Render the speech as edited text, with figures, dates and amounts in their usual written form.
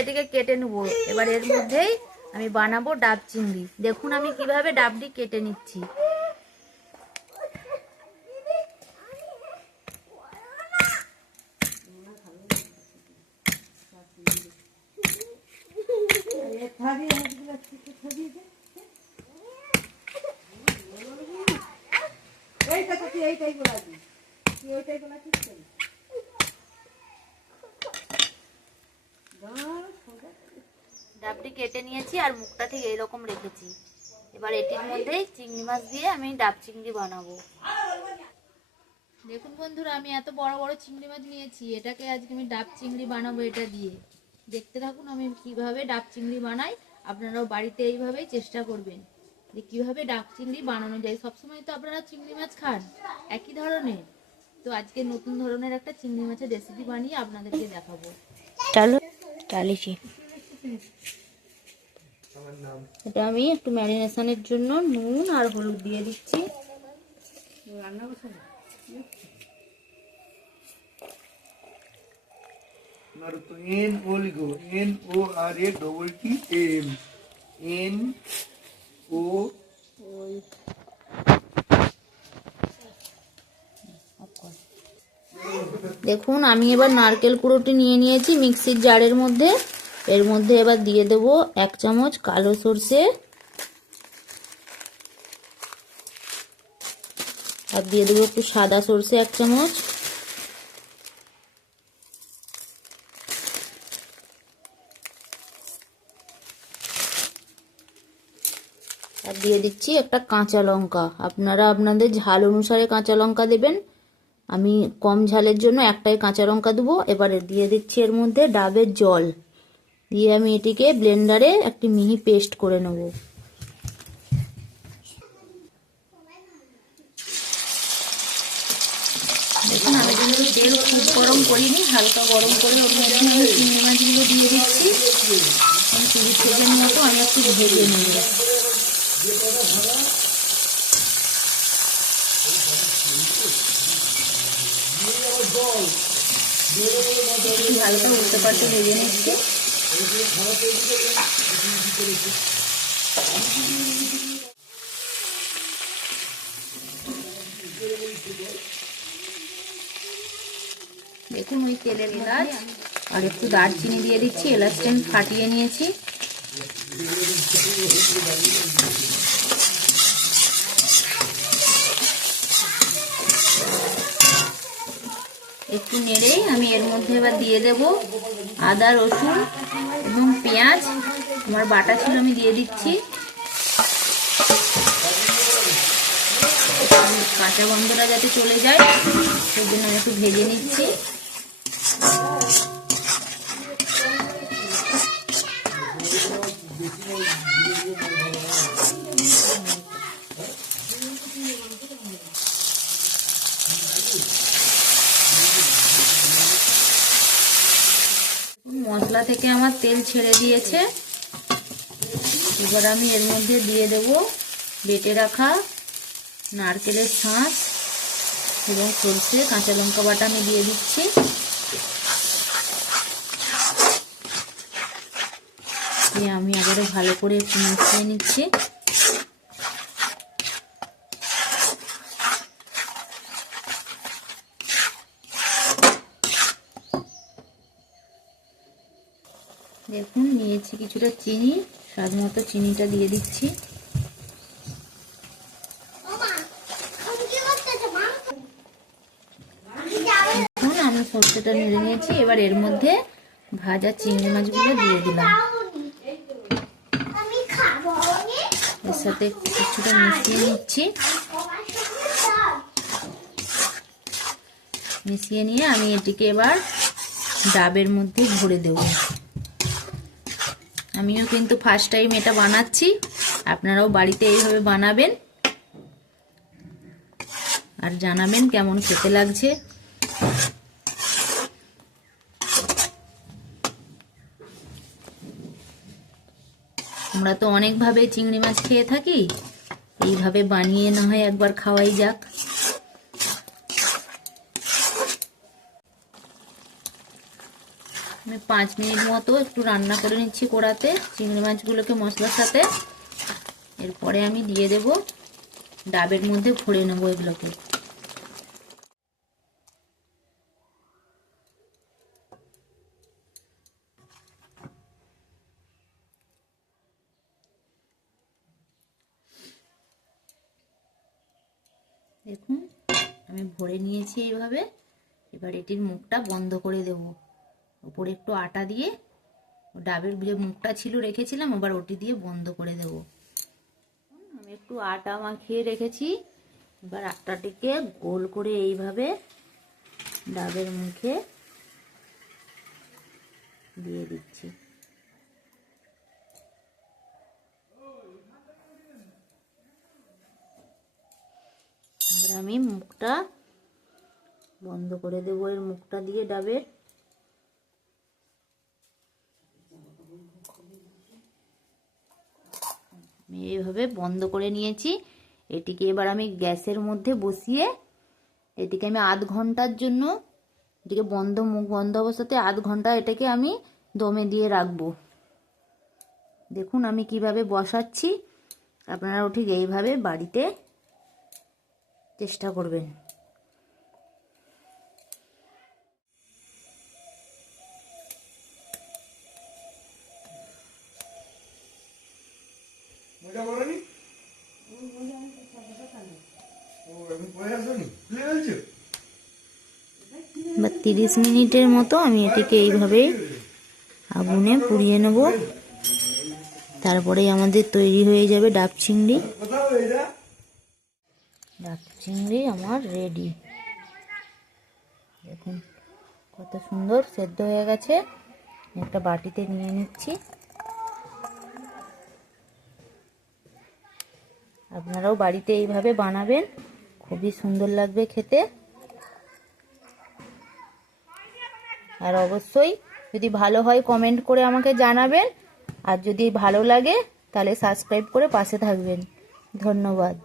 এটিকে কেটে নেবো। এবার এর মধ্যেই আমি বানাবো ডাব চিংড়ি। দেখুন আমি কিভাবে ডাবটি কেটে নিচ্ছি। ডাবটি কেটে নিয়েছি আর মুখটা ঠিক এইরকম রেখেছি। এবার এটির মধ্যেই চিংড়ি মাছ দিয়ে আমি ডাব চিংড়ি বানাবো। দেখুন বন্ধুরা, আমি এত বড় বড় চিংড়ি মাছ নিয়েছি। এটাকে আজকে আমি ডাব চিংড়ি বানাবো এটা দিয়ে। দেখতে থাকুন আমি কিভাবে ডাব চিংড়ি বানাই। আপনারাও বাড়িতে এইভাবেই চেষ্টা করবেন যে কিভাবে ডাব চিংড়ি বানানো যায়। সবসময় তো আপনারা চিংড়ি মাছ খান একই ধরনের, তো আজকে নতুন ধরনের একটা চিংড়ি মাছের রেসিপি বানিয়ে আপনাদেরকে দেখাবো। চলো চালিয়েছি। এটা আমি একটু ম্যারিনেশনের জন্য নুন আর হলুদ দিয়ে দিচ্ছি। দেখুন আমি এবার নারকেল কুড়োটি নিয়ে নিয়েছি মিক্সির জারের মধ্যে। এর মধ্যে এবার দিয়ে দেবো 1 চামচ কালো সরষে, আর দিয়ে দেবো একটু সাদা সরষে 1 চামচ, আর দিয়ে দিচ্ছি একটা কাঁচা লঙ্কা। আপনারা আপনাদের ঝাল অনুসারে কাঁচা লঙ্কা দেবেন। আমি কম ঝালের জন্য একটাই কাঁচা লঙ্কা দেবো। এবারে দিয়ে দিচ্ছি এর মধ্যে ডাবের জল দিয়ে আমি এটিকে ব্লেন্ডারে একটি মিহি পেস্ট করে নেব। দেখুন আমি কিন্তু তেল খুব গরম করিনি, হালকা গরম করে ওর মধ্যে আমি চিংড়ি মাছগুলো দিয়ে দিচ্ছি। 30 সেকেন্ড মতো আমি একটু ভেজে নেব। হালকা উল্টে পাল্টে ভেজে নিচ্ছি। দেখুন ওই তেলের এলাচ আর একটু দারচিনি দিয়ে দিচ্ছি। এলাচটা আমি ফাটিয়ে নিয়েছি। একটু নেড়েই আমি এর মধ্যে এবার দিয়ে দেব আদা রসুন এবং পেঁয়াজ আমার বাটা ছিল, আমি দিয়ে দিচ্ছি। কাঁচা গন্ধটা যাতে চলে যায় সেই জন্য আমি একটু ভেজে নিচ্ছি। মশলা থেকে আমার তেল ছেড়ে দিয়েছে। এবার আমি এর মধ্যে দিয়ে দেব বেটে রাখা নারকেলের শাঁস এবং সরষে কাঁচা লঙ্কা বাটা আমি দিয়ে দিচ্ছি। দিয়ে আমি আবারও ভালো করে একটু মিশিয়ে নিচ্ছি। দেখুন নিয়েছি কিছুটা চিনি, স্বাদ মতো চিনিটা দিয়ে দিচ্ছি। দেখুন আমি সরষেটা নেড়ে নিয়েছি। এবার এর মধ্যে ভাজা চিংড়ি মাছগুলো দিয়ে দিলাম। এর সাথে কিছুটা মিশিয়ে নিচ্ছি। মিশিয়ে নিয়ে আমি এটিকে এবার ডাবের মধ্যে ভরে দেব। আমিও কিন্তু ফার্স্ট টাইম এটা বানাচ্ছি, আপনারাও বাড়িতে এইভাবে বানাবেন আর জানাবেন কেমন খেতে লাগছে। আমরা তো অনেকভাবে চিংড়ি মাছ খেয়ে থাকি, এইভাবে বানিয়ে না হয় একবার খাওয়াই যাক। আমি 5 মিনিট মতো একটু রান্না করে নিচ্ছি কড়াতে চিংড়ি মাছগুলোকে মশলার সাথে। এরপরে আমি দিয়ে দেব ডাবের মধ্যে ভরে নেব এগুলোকে। দেখুন আমি ভরে নিয়েছি এইভাবে। এবার এটির মুখটা বন্ধ করে দেব, উপরে একটু আটা দিয়ে ডাবের যে মুখটা ছিল রেখেছিলাম আবার ওটি দিয়ে বন্ধ করে দেব। আমি একটু আটা মাখিয়ে রেখেছি, এবার আটাটিকে গোল করে এইভাবে ডাবের মুখে দিয়ে দিচ্ছি। এবার আমি মুখটা বন্ধ করে দেব এর মুখটা দিয়ে ডাবের। আমি এইভাবে বন্ধ করে নিয়েছি। এটিকে এবার আমি গ্যাসের মধ্যে বসিয়ে এটিকে আমি আধ ঘন্টার জন্য, এটিকে মুখ বন্ধ অবস্থাতে আধ ঘন্টা এটাকে আমি দমে দিয়ে রাখবো। দেখুন আমি কিভাবে বসাচ্ছি, আপনারাও ঠিক এইভাবে বাড়িতে চেষ্টা করবেন। বা 30 মিনিটের মতো আমি এটিকে এইভাবে আগুনে পুড়িয়ে নেব। তারপরেই আমাদের তৈরি হয়ে যাবে ডাব চিংড়ি। ডাব চিংড়ি আমার রেডি। দেখুন কত সুন্দর সেদ্ধ হয়ে গেছে। একটা বাটিতে নিয়ে নিচ্ছি। আপনারাও বাড়িতে এইভাবে বানাবেন, খুবই সুন্দর লাগবে খেতে। আর অবশ্যই যদি ভালো হয় কমেন্ট করে আমাকে জানাবেন, আর যদি ভালো লাগে তাহলে সাবস্ক্রাইব করে পাশে থাকবেন। ধন্যবাদ।